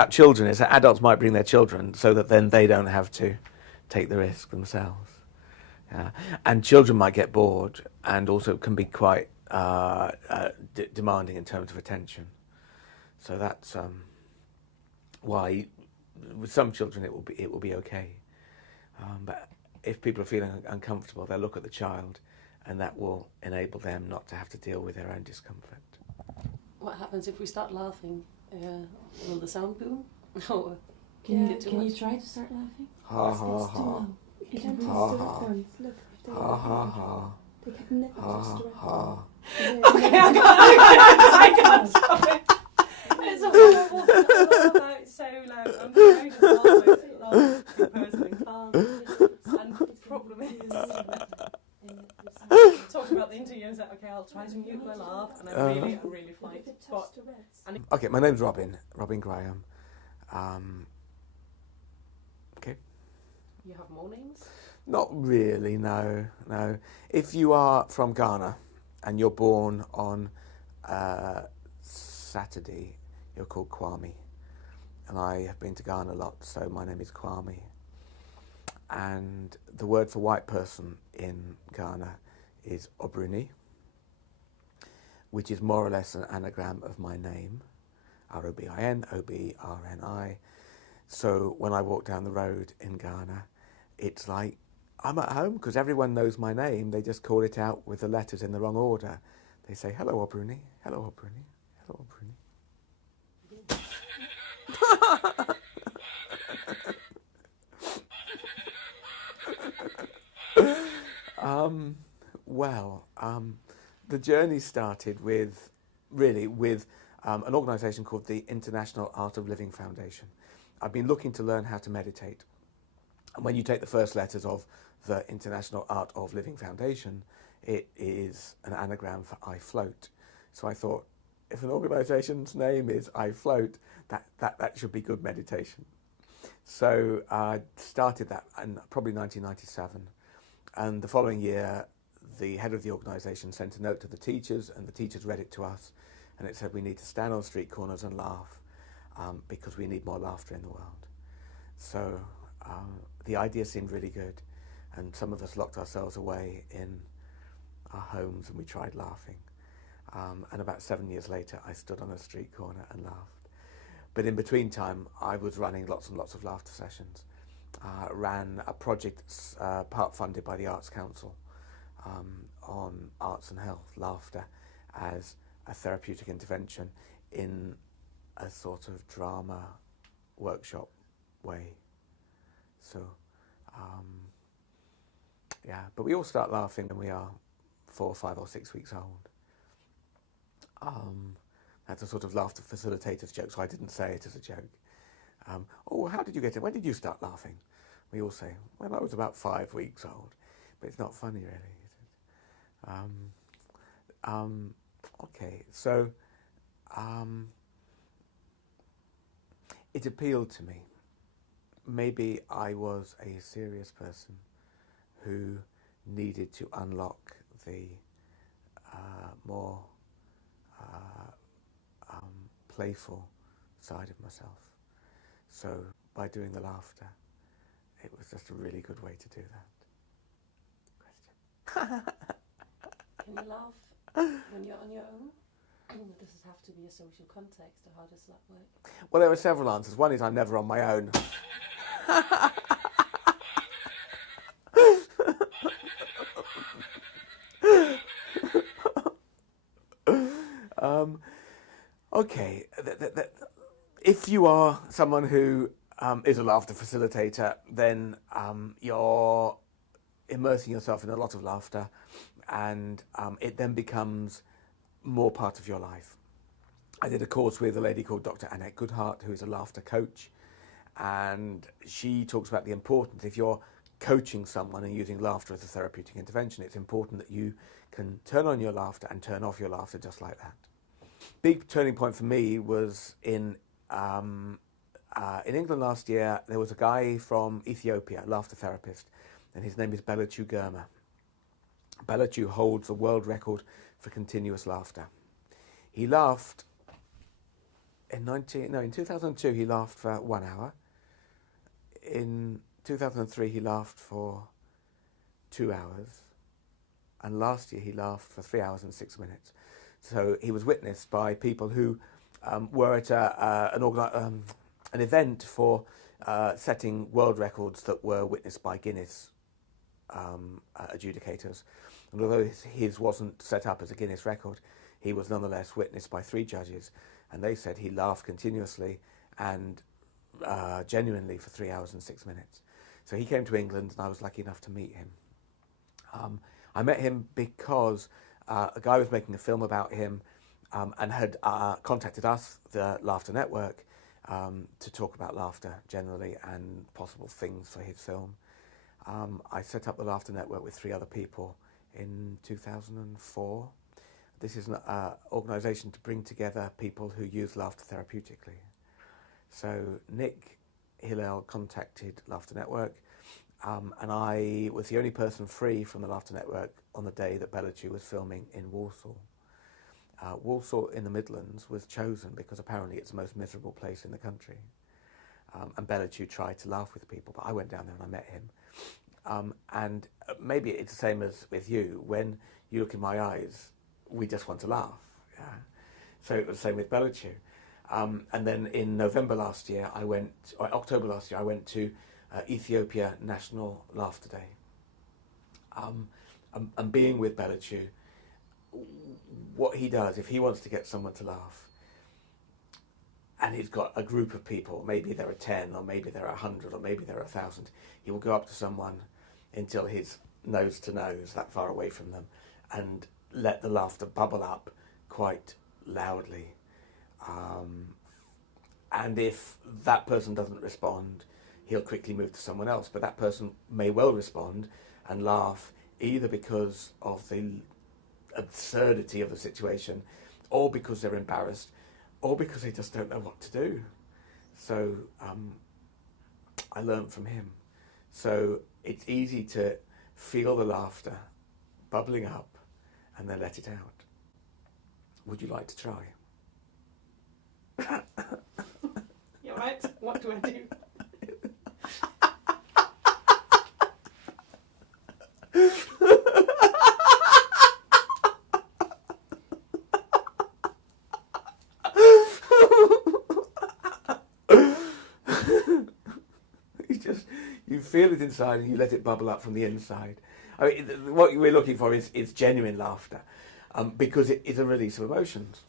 about children is that adults might bring their children so that then they don't have to take the risk themselves. Yeah. And children might get bored and also can be quite demanding in terms of attention. So that's why with some children it will be okay. But if people are feeling uncomfortable, they'll look at the child, and that will enable them not to have to deal with their own discomfort. What happens if we start laughing? Will the sound boom? Or Can you try to start laughing? Ha ha ha. You can Ha, test ha. the ones. Look, if they Ha ha ha. They can never Ha test the ha. okay, I can't stop it. It's horrible. Oh, it's so loud. I'm trying to laugh in person and can't. And the problem is, talking about the interview, is that okay? I'll try to mute my laugh, and I really fight. Okay, my name's Robin Graham. Okay. You have more names? Not really, no. If you are from Ghana and you're born on Saturday, you're called Kwame. And I have been to Ghana a lot, so my name is Kwame. And the word for white person in Ghana is Obruni, which is more or less an anagram of my name, Robin, Obrni. So when I walk down the road in Ghana, it's like I'm at home because everyone knows my name. They just call it out with the letters in the wrong order. They say, hello, Obruni, hello, Obruni, hello, Obruni. The journey started with an organisation called the International Art of Living Foundation. I've been looking to learn how to meditate. And when you take the first letters of the International Art of Living Foundation, it is an anagram for I float. So I thought, if an organisation's name is I float, that should be good meditation. So I started that in probably 1997. And the following year, the head of the organisation sent a note to the teachers, and the teachers read it to us. And it said, we need to stand on street corners and laugh because we need more laughter in the world. So the idea seemed really good. And some of us locked ourselves away in our homes and we tried laughing. And about 7 years later, I stood on a street corner and laughed. But in between time, I was running lots and lots of laughter sessions. Ran a project part funded by the Arts Council on arts and health, laughter as a therapeutic intervention in a sort of drama workshop way. So, but we all start laughing when we are 4, 5 or 6 weeks old. That's a sort of laughter facilitator's joke, so I didn't say it as a joke. How did you get it? When did you start laughing? We all say, when I was about 5 weeks old. But it's not funny, really, is it? Okay, so it appealed to me. Maybe I was a serious person who needed to unlock the more playful side of myself. So by doing the laughter, it was just a really good way to do that. Question. Can you laugh when you're on your own? Does it have to be a social context, or how does that work? Well, there are several answers. One is I'm never on my own. Okay, if you are someone who is a laughter facilitator, then you're immersing yourself in a lot of laughter, and it then becomes more part of your life. I did a course with a lady called Dr. Annette Goodhart, who is a laughter coach, and she talks about the importance, if you're coaching someone and using laughter as a therapeutic intervention, it's important that you can turn on your laughter and turn off your laughter just like that. Big turning point for me was in England last year. There was a guy from Ethiopia, a laughter therapist, and his name is Belachu Girma. Belachu holds the world record for continuous laughter. He laughed in 2002 he laughed for 1 hour. In 2003 he laughed for 2 hours, and last year he laughed for 3 hours and 6 minutes. So he was witnessed by people who were at an event for setting world records that were witnessed by Guinness adjudicators. And although his wasn't set up as a Guinness record, he was nonetheless witnessed by 3 judges, and they said he laughed continuously and genuinely for 3 hours and 6 minutes. So he came to England, and I was lucky enough to meet him. I met him because a guy was making a film about him and had contacted us, the Laughter Network, to talk about laughter generally and possible things for his film. I set up the Laughter Network with 3 other people in 2004. This is an organisation to bring together people who use laughter therapeutically. So Nick Hillel contacted Laughter Network, and I was the only person free from the Laughter Network on the day that Bella Ciu was filming in Walsall. Walsall in the Midlands was chosen because apparently it's the most miserable place in the country. And Bella Ciu tried to laugh with people, but I went down there and I met him. And maybe it's the same as with you. When you look in my eyes, we just want to laugh. Yeah? So it was the same with Bella Ciu. And then in October last year, I went to Ethiopia National Laughter Day. And being with Bella Ciu, what he does, if he wants to get someone to laugh, and he's got a group of people, maybe there are 10, or maybe there are 100, or maybe there are 1,000, he will go up to someone until he's nose to nose, that far away from them, and let the laughter bubble up quite loudly. And if that person doesn't respond, he'll quickly move to someone else, but that person may well respond and laugh either because of the absurdity of the situation, or because they're embarrassed, or because they just don't know what to do. So I learned from him. So it's easy to feel the laughter bubbling up and then let it out. Would you like to try? You're right. What do I do? You feel it inside and you let it bubble up from the inside. I mean, what we're looking for is genuine laughter, because it is a release of emotions.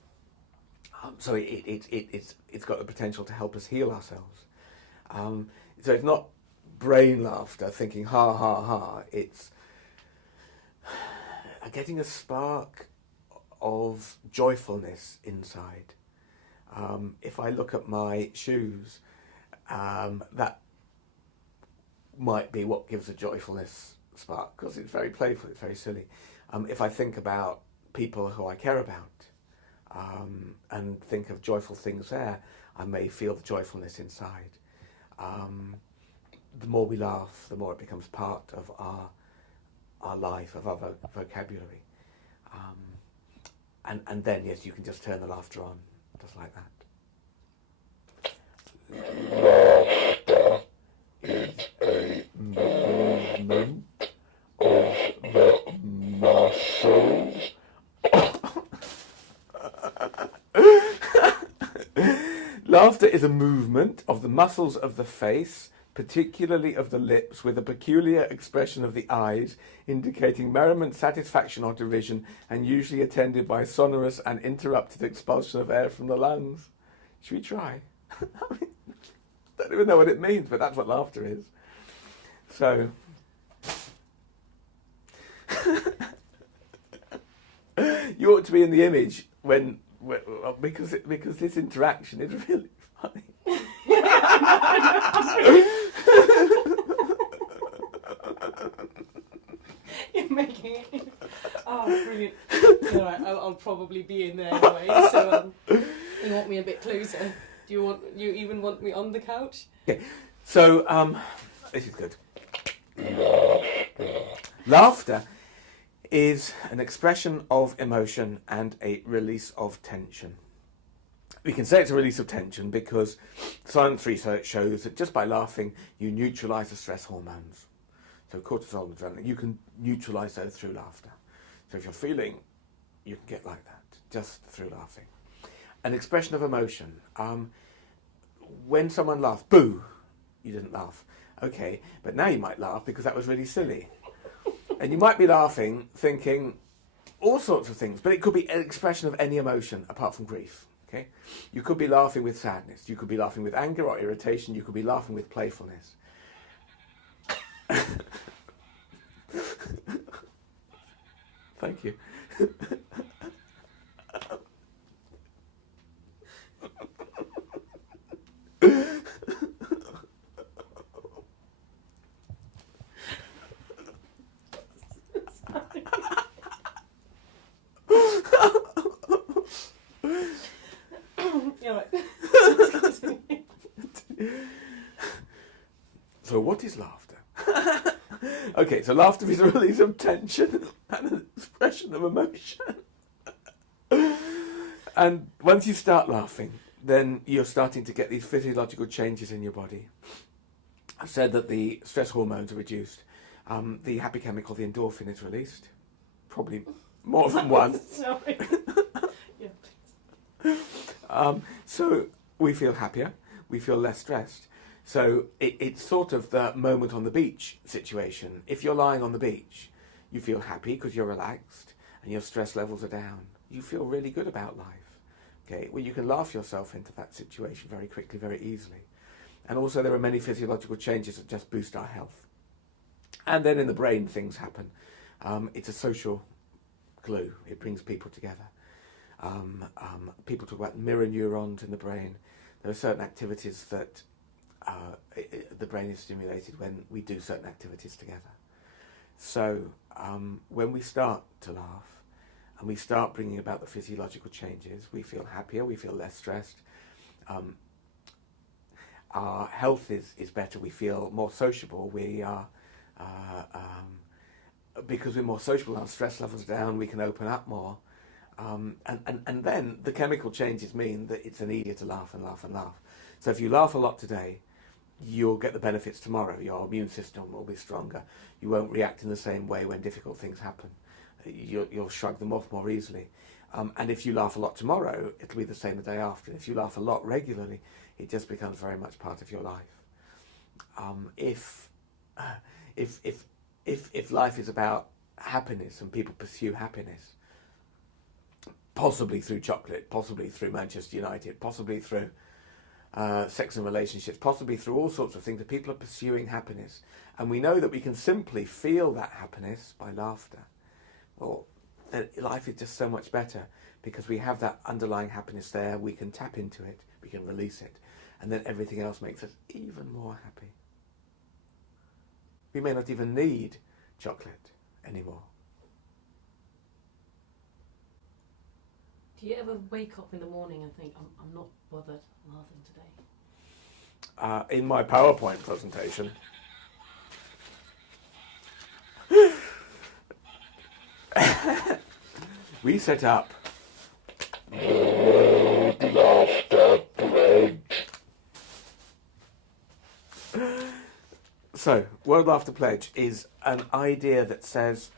So it's got the potential to help us heal ourselves. So it's not brain laughter, thinking ha ha ha. It's getting a spark of joyfulness inside. If I look at my shoes, that might be what gives a joyfulness spark, because it's very playful, it's very silly. If I think about people who I care about, and think of joyful things there, I may feel the joyfulness inside. The more we laugh, the more it becomes part of our life, of our vocabulary. And then, yes, you can just turn the laughter on, just like that. Laughter is a movement of the muscles. Laughter is a movement of the muscles of the face, particularly of the lips, with a peculiar expression of the eyes, indicating merriment, satisfaction, or derision, and usually attended by sonorous and interrupted expulsion of air from the lungs. Should we try? I mean, don't even know what it means, but that's what laughter is. So, you ought to be in the image because this interaction is really funny. You're making it. Oh, brilliant. All right, I'll probably be in there anyway. So, you want me a bit closer? Do you even want me on the couch? Okay. So, this is good. Laughter is an expression of emotion and a release of tension. We can say it's a release of tension because science research shows that just by laughing, you neutralise the stress hormones. So cortisol and adrenaline, you can neutralise those through laughter. So if you're feeling, you can get like that, just through laughing. An expression of emotion. When someone laughs, boo, you didn't laugh. Okay, but now you might laugh because that was really silly. And you might be laughing, thinking all sorts of things, but it could be an expression of any emotion apart from grief. Okay, you could be laughing with sadness, you could be laughing with anger or irritation, you could be laughing with playfulness. Thank you. You're right. So what is laughter? Okay, so laughter is a release of tension and an expression of emotion. And once you start laughing, then you're starting to get these physiological changes in your body. I've said that the stress hormones are reduced. The happy chemical, the endorphin, is released. Probably more than one. Sorry. Yeah. So we feel happier, we feel less stressed. So it's sort of the moment on the beach situation. If you're lying on the beach, you feel happy because you're relaxed and your stress levels are down. You feel really good about life. Okay, well, you can laugh yourself into that situation very quickly, very easily. And also there are many physiological changes that just boost our health. And then in the brain, things happen. It's a social glue. It brings people together. People talk about mirror neurons in the brain. There are certain activities that the brain is stimulated when we do certain activities together. So when we start to laugh and we start bringing about the physiological changes, we feel happier, we feel less stressed. Our health is better, we feel more sociable, we are, because we're more sociable, our stress levels are down, we can open up more. And then the chemical changes mean that it's easier to laugh and laugh and laugh. So if you laugh a lot today, you'll get the benefits tomorrow. Your immune system will be stronger. You won't react in the same way when difficult things happen. You'll shrug them off more easily. And if you laugh a lot tomorrow, it'll be the same the day after. If you laugh a lot regularly, it just becomes very much part of your life. If life is about happiness and people pursue happiness, possibly through chocolate, possibly through Manchester United, possibly through sex and relationships, possibly through all sorts of things, that people are pursuing happiness. And we know that we can simply feel that happiness by laughter. Well, then life is just so much better because we have that underlying happiness there, we can tap into it, we can release it, and then everything else makes us even more happy. We may not even need chocolate anymore. Do you ever wake up in the morning and think, I'm not bothered laughing today? In my PowerPoint presentation, we set up World Laughter Pledge. So, World Laughter Pledge is an idea that says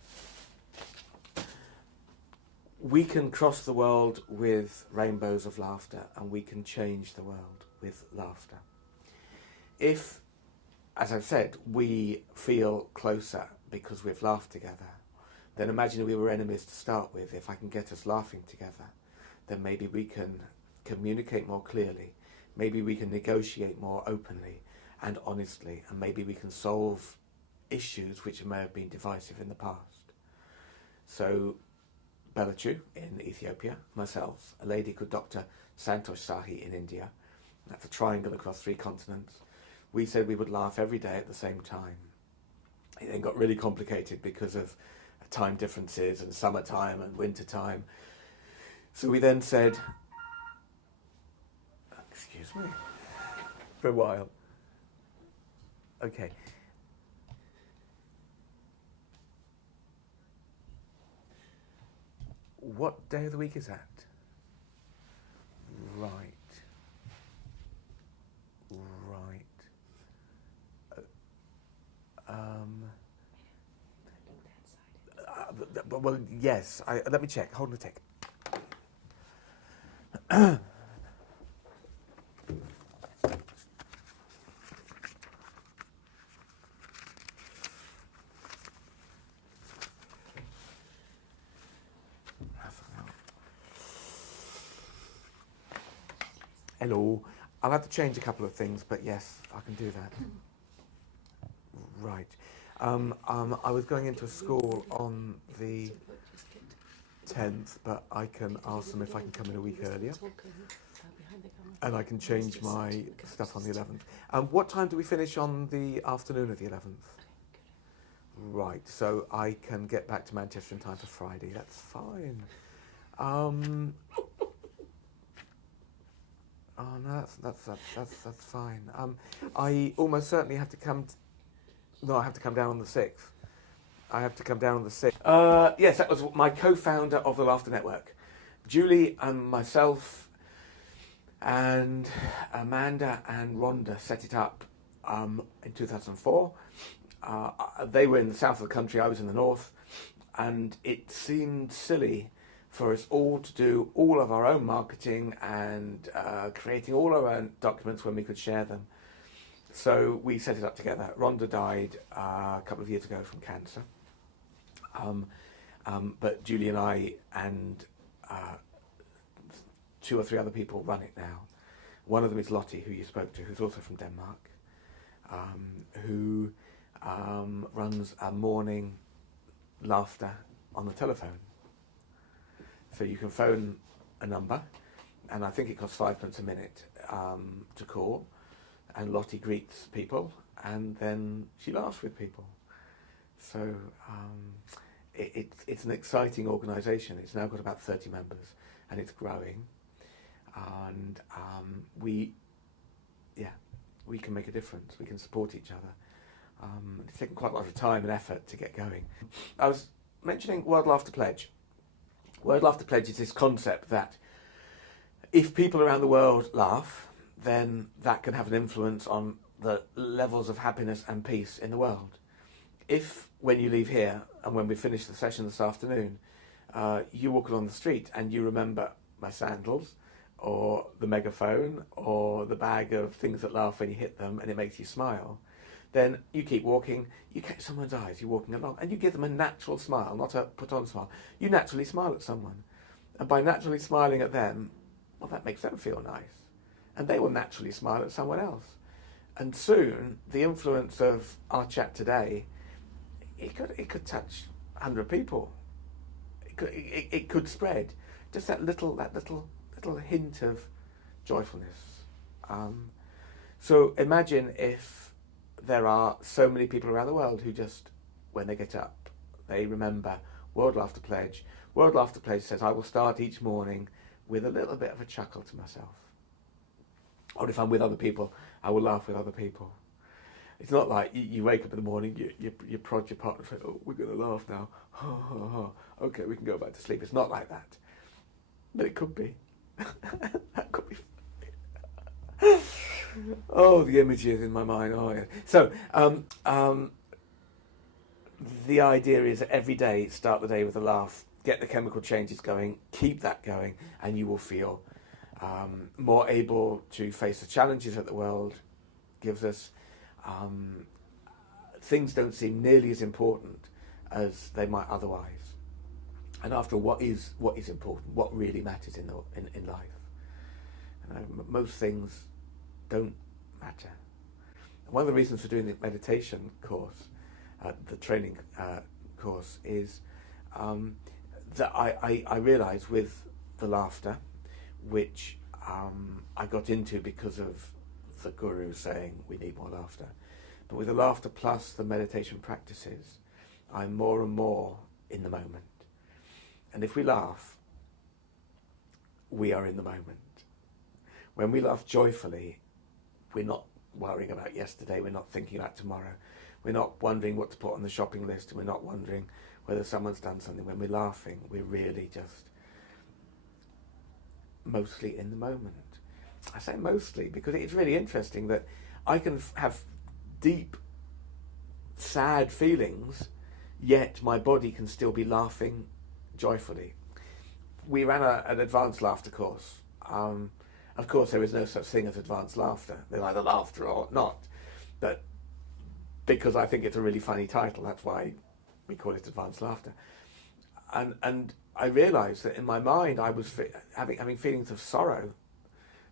we can cross the world with rainbows of laughter and we can change the world with laughter. If, as I've said, we feel closer because we've laughed together, then imagine we were enemies to start with. If I can get us laughing together, then maybe we can communicate more clearly, maybe we can negotiate more openly and honestly, and maybe we can solve issues which may have been divisive in the past. So Bella Chu in Ethiopia, myself, a lady called Dr. Santosh Sahi in India, that's a triangle across 3 continents, we said we would laugh every day at the same time. It then got really complicated because of time differences and summertime and winter time. So we then said, excuse me, for a while. Okay. What day of the week is that? Right. Well, yes. Let me check. Hold on a tick. Hello. I'll have to change a couple of things, but yes, I can do that. Right. I was going into a school on the 10th, but I can ask them if I can come in a week earlier, and I can change my stuff on the 11th. What time do we finish on the afternoon of the 11th? Right, so I can get back to Manchester in time for Friday. That's fine. Oh no, that's fine. I almost certainly have to come. No, I have to come down on the 6th. I have to come down on the 6th. Yes, that was my co-founder of the Laughter Network, Julie and myself, and Amanda and Rhonda set it up in 2004. They were in the south of the country. I was in the north, and it seemed silly for us all to do all of our own marketing and creating all our own documents when we could share them. So we set it up together. Rhonda died a couple of years ago from cancer. But Julie and I and 2 or 3 other people run it now. One of them is Lottie, who you spoke to, who's also from Denmark, who runs a morning laughter on the telephone. So you can phone a number, and I think it costs 5 pence a minute to call, and Lottie greets people, and then she laughs with people. So it's an exciting organisation. It's now got about 30 members, and it's growing. And we can make a difference. We can support each other. It's taken quite a lot of time and effort to get going. I was mentioning World Laughter Pledge. World Laughter Pledge is this concept that if people around the world laugh, then that can have an influence on the levels of happiness and peace in the world. If, when you leave here, and when we finish the session this afternoon, you walk along the street and you remember my sandals, or the megaphone, or the bag of things that laugh when you hit them and it makes you smile, then you keep walking, you catch someone's eyes, you're walking along, and you give them a natural smile, not a put-on smile. You naturally smile at someone. And by naturally smiling at them, well, that makes them feel nice. And they will naturally smile at someone else. And soon, the influence of our chat today, it could touch 100 people. It could spread. Just that little hint of joyfulness. So imagine if there are so many people around the world who just, when they get up, they remember World Laughter Pledge. World Laughter Pledge says, I will start each morning with a little bit of a chuckle to myself. Or if I'm with other people, I will laugh with other people. It's not like you wake up in the morning, you prod your partner and say, oh, we're going to laugh now. Ha, ha, ha. Okay, we can go back to sleep. It's not like that. But it could be. That could be. Oh, the images in my mind. Oh, yeah. So, the idea is that every day, start the day with a laugh, get the chemical changes going, keep that going, and you will feel more able to face the challenges that the world gives us. Things don't seem nearly as important as they might otherwise. And after all, what is important? What really matters in life? You know, most things don't matter. One of the reasons for doing the meditation course, the training course, is that I realised with the laughter, which I got into because of the guru saying we need more laughter, but with the laughter plus the meditation practices, I'm more and more in the moment. And if we laugh, we are in the moment. When we laugh joyfully, we're not worrying about yesterday, we're not thinking about tomorrow, we're not wondering what to put on the shopping list, and we're not wondering whether someone's done something. When we're laughing, we're really just mostly in the moment. I say mostly because it's really interesting that I can have deep, sad feelings, yet my body can still be laughing joyfully. We ran an advanced laughter course. Of course, there is no such thing as advanced laughter. There's either laughter or not. But because I think it's a really funny title, that's why we call it advanced laughter. And I realised that in my mind I was having feelings of sorrow,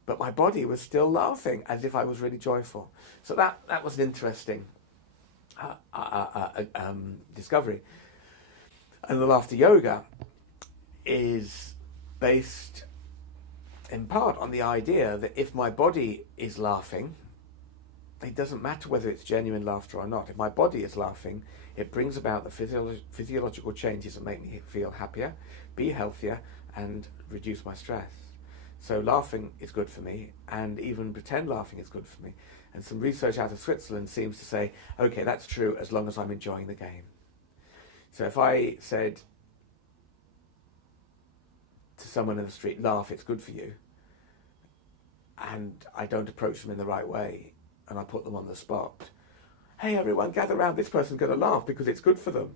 but my body was still laughing as if I was really joyful. So that was an interesting discovery. And the laughter yoga is based in part on the idea that if my body is laughing, it doesn't matter whether it's genuine laughter or not. If my body is laughing, it brings about the physiological changes that make me feel happier, be healthier, and reduce my stress. So laughing is good for me, and even pretend laughing is good for me. And some research out of Switzerland seems to say, okay, that's true as long as I'm enjoying the game. So if I said to someone in the street, laugh, it's good for you, and I don't approach them in the right way, and I put them on the spot, hey everyone, gather round, this person's going to laugh because it's good for them.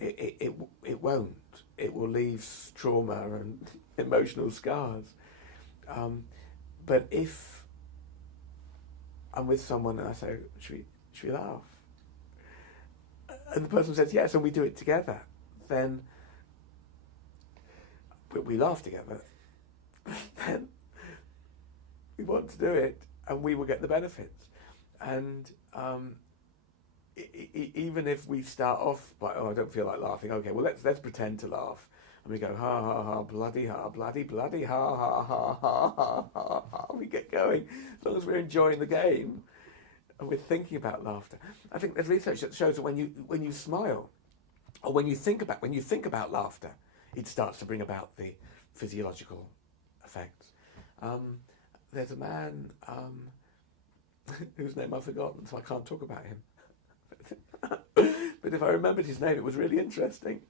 It won't. It will leave trauma and emotional scars. But if I'm with someone and I say, should we laugh? And the person says yes, and we do it together, then we laugh together, then we want to do it, and we will get the benefits. And even if we start off by, I don't feel like laughing, okay, well let's pretend to laugh, and we go ha ha ha, bloody ha, bloody ha ha ha ha ha ha ha. We get going as long as we're enjoying the game and we're thinking about laughter. I think there's research that shows that when you smile, or when you think about laughter, it starts to bring about the physiological effects. There's a man whose name I've forgotten, so I can't talk about him. But if I remembered his name, it was really interesting.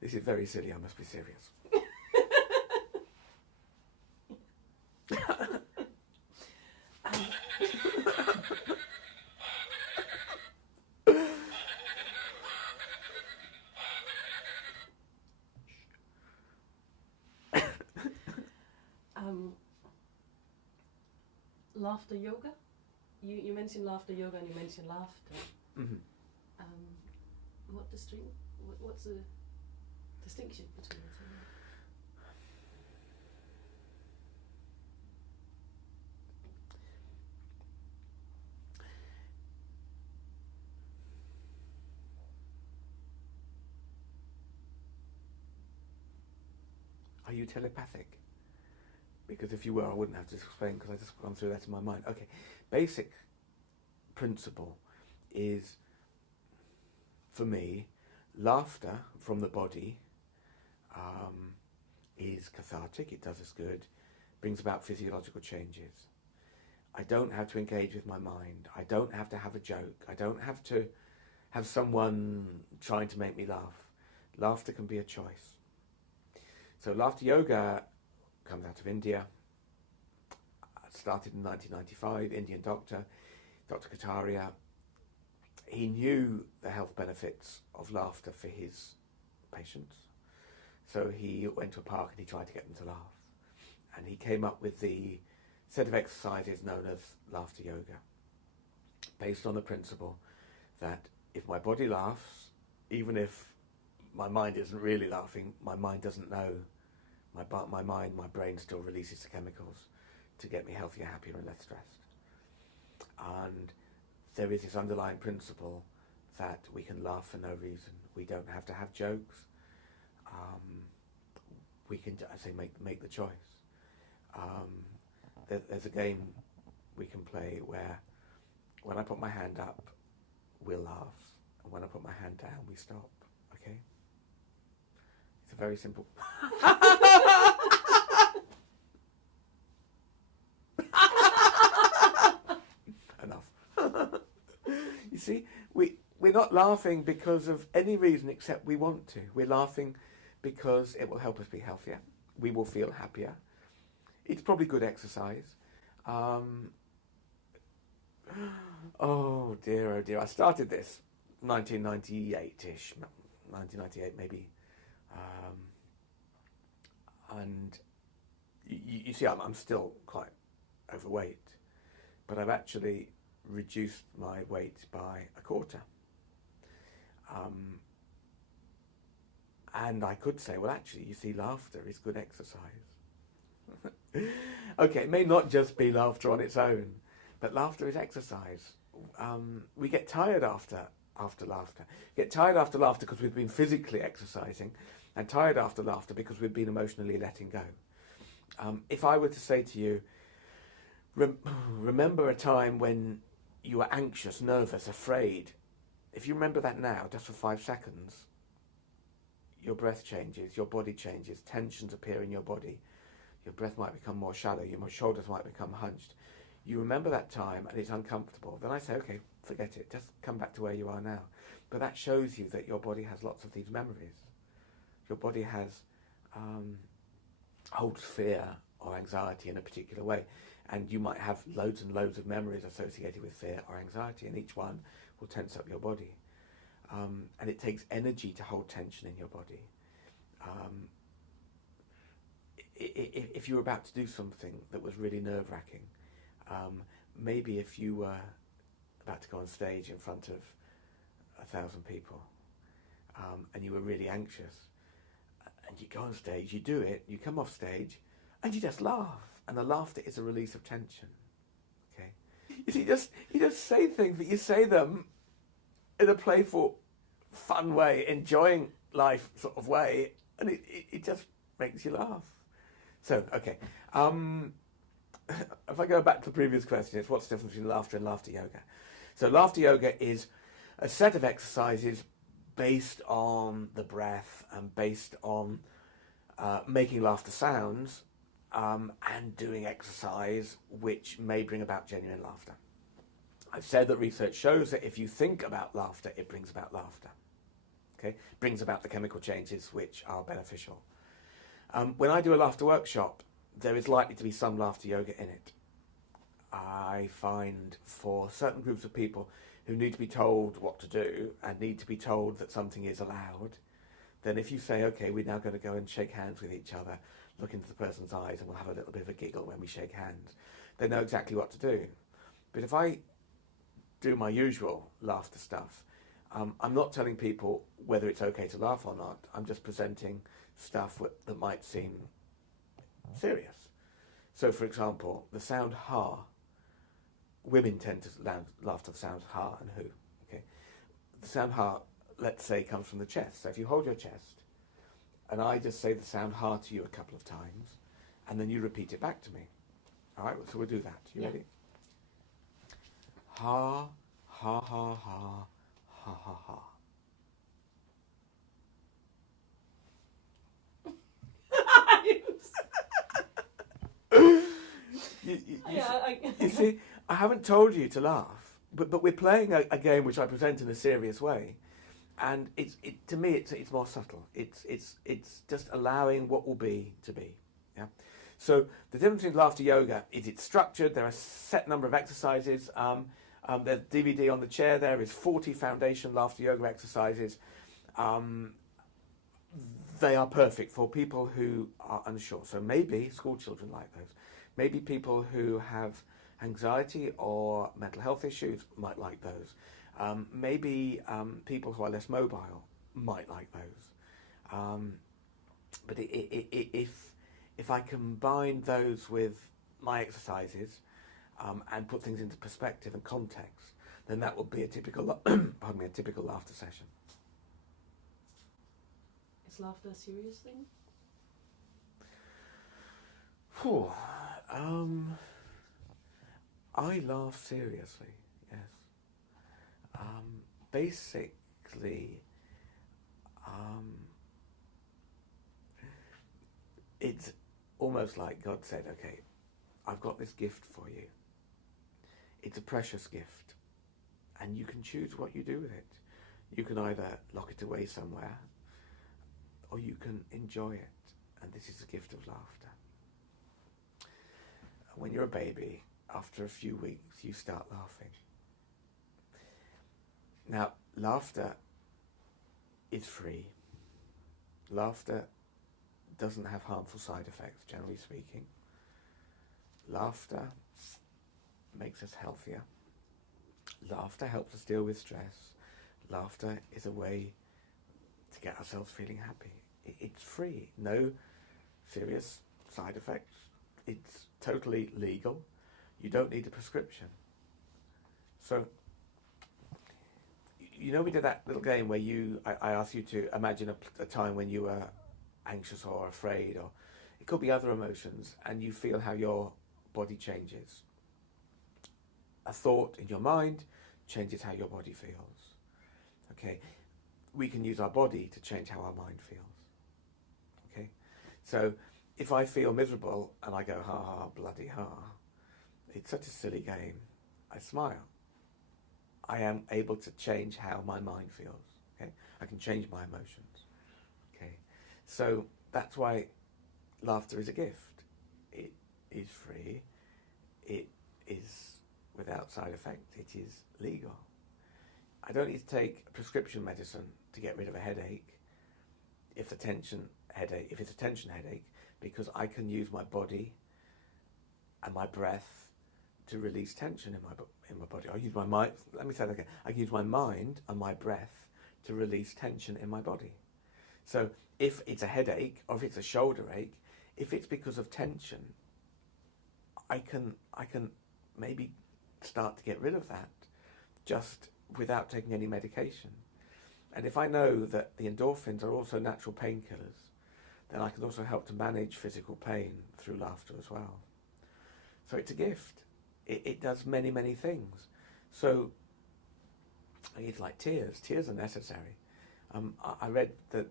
This is very silly, I must be serious. Laughter yoga? You mentioned laughter yoga and you mentioned laughter. Mm-hmm. What's the distinction between the two? Are you telepathic? Because if you were, I wouldn't have to explain, because I just gone through that in my mind. Okay, basic principle is, for me, laughter from the body is cathartic, it does us good, brings about physiological changes. I don't have to engage with my mind. I don't have to have a joke. I don't have to have someone trying to make me laugh. Laughter can be a choice. So laughter yoga comes out of India. Started in 1995, Indian doctor, Dr. Kataria. He knew the health benefits of laughter for his patients. So he went to a park and he tried to get them to laugh. And he came up with the set of exercises known as laughter yoga, based on the principle that if my body laughs, even if my mind isn't really laughing, my mind doesn't know. My brain still releases the chemicals to get me healthier, happier, and less stressed. And there is this underlying principle that we can laugh for no reason. We don't have to have jokes. We can, I say, make the choice. There's a game we can play where when I put my hand up, we'll laugh. And when I put my hand down, we stop. Okay? It's a very simple... Enough. You see, we're not laughing because of any reason except we want to. We're laughing because it will help us be healthier. We will feel happier. It's probably good exercise. Oh dear. I started this 1998-ish, 1998 maybe. And you see, I'm still quite overweight, but I've actually reduced my weight by a quarter. And I could say, well, actually, you see, laughter is good exercise. Okay, it may not just be laughter on its own, but laughter is exercise. We get tired after laughter. Get tired after laughter because we've been physically exercising, and tired after laughter because we've been emotionally letting go. If I were to say to you, remember a time when you were anxious, nervous, afraid, if you remember that now, just for 5 seconds, your breath changes, your body changes, tensions appear in your body, your breath might become more shallow, your shoulders might become hunched. You remember that time and it's uncomfortable. Then I say, okay, forget it, just come back to where you are now. But that shows you that your body has lots of these memories. Your body holds fear or anxiety in a particular way. And you might have loads and loads of memories associated with fear or anxiety, and each one will tense up your body. And it takes energy to hold tension in your body. If you were about to do something that was really nerve-wracking, maybe if you were about to go on stage in front of 1,000 people, and you were really anxious, and you go on stage, you do it, you come off stage, and you just laugh. And the laughter is a release of tension. Okay, you see, you just say things, but you say them in a playful, fun way, enjoying life sort of way, and it just makes you laugh. So, okay, if I go back to the previous question, it's what's the difference between laughter and laughter yoga? So laughter yoga is a set of exercises based on the breath and based on making laughter sounds, and doing exercise which may bring about genuine laughter. I've said that research shows that if you think about laughter, it brings about laughter. Okay, brings about the chemical changes which are beneficial. When I do a laughter workshop, there is likely to be some laughter yoga in it. I find for certain groups of people who need to be told what to do and need to be told that something is allowed, then if you say, okay, we're now going to go and shake hands with each other, look into the person's eyes and we'll have a little bit of a giggle when we shake hands, they know exactly what to do. But if I do my usual laughter stuff, I'm not telling people whether it's okay to laugh or not. I'm just presenting stuff that might seem serious. So, for example, the sound ha. Women tend to laugh to the sound ha and hu. Okay, the sound ha, let's say, comes from the chest. So if you hold your chest, and I just say the sound ha to you a couple of times, and then you repeat it back to me. All right, so we'll do that. You ready? Ha, ha, ha, ha, ha, ha, ha. You see, I haven't told you to laugh, but we're playing a game which I present in a serious way, and to me it's more subtle. It's just allowing what will be to be. Yeah. So the difference between laughter yoga is it's structured. There are a set number of exercises. The DVD on the chair there is 40 foundation laughter yoga exercises. They are perfect for people who are unsure. So maybe school children like those. Maybe people who have anxiety or mental health issues might like those. Maybe people who are less mobile might like those. But if I combine those with my exercises and put things into perspective and context, then that would be a typical, a typical laughter session. Is laughter a serious thing? I laugh seriously, yes. Basically, it's almost like God said, okay, I've got this gift for you. It's a precious gift, and you can choose what you do with it. You can either lock it away somewhere, or you can enjoy it, and this is a gift of laughter. When you're a baby, after a few weeks, you start laughing. Now, laughter is free. Laughter doesn't have harmful side effects, generally speaking. Laughter makes us healthier. Laughter helps us deal with stress. Laughter is a way to get ourselves feeling happy. It's free, no serious side effects. It's totally legal. You don't need a prescription. So, you know, we did that little game where I asked you to imagine a time when you were anxious or afraid, or it could be other emotions, and you feel how your body changes. A thought in your mind changes how your body feels. Okay, we can use our body to change how our mind feels. Okay, so if I feel miserable and I go ha ha bloody ha, it's such a silly game. I smile. I am able to change how my mind feels. Okay, I can change my emotions. Okay, so that's why laughter is a gift. It is free. It is without side effect. It is legal. I don't need to take prescription medicine to get rid of a headache if it's a tension headache, because I can use my body and my breath to release tension in my body. I use my mind. Let me say that again. I can use my mind and my breath to release tension in my body. So if it's a headache or if it's a shoulder ache, if it's because of tension, I can maybe start to get rid of that just without taking any medication. And if I know that the endorphins are also natural painkillers, then I can also help to manage physical pain through laughter as well. So it's a gift. It does many, many things. So it's like tears. Tears are necessary. I read that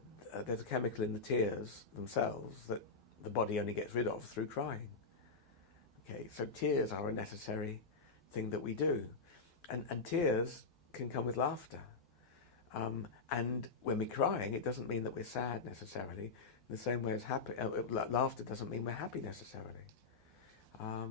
there's a chemical in the tears themselves that the body only gets rid of through crying. Okay, so tears are a necessary thing that we do. And tears can come with laughter. And when we're crying, it doesn't mean that we're sad necessarily. In the same way as laughter doesn't mean we're happy necessarily.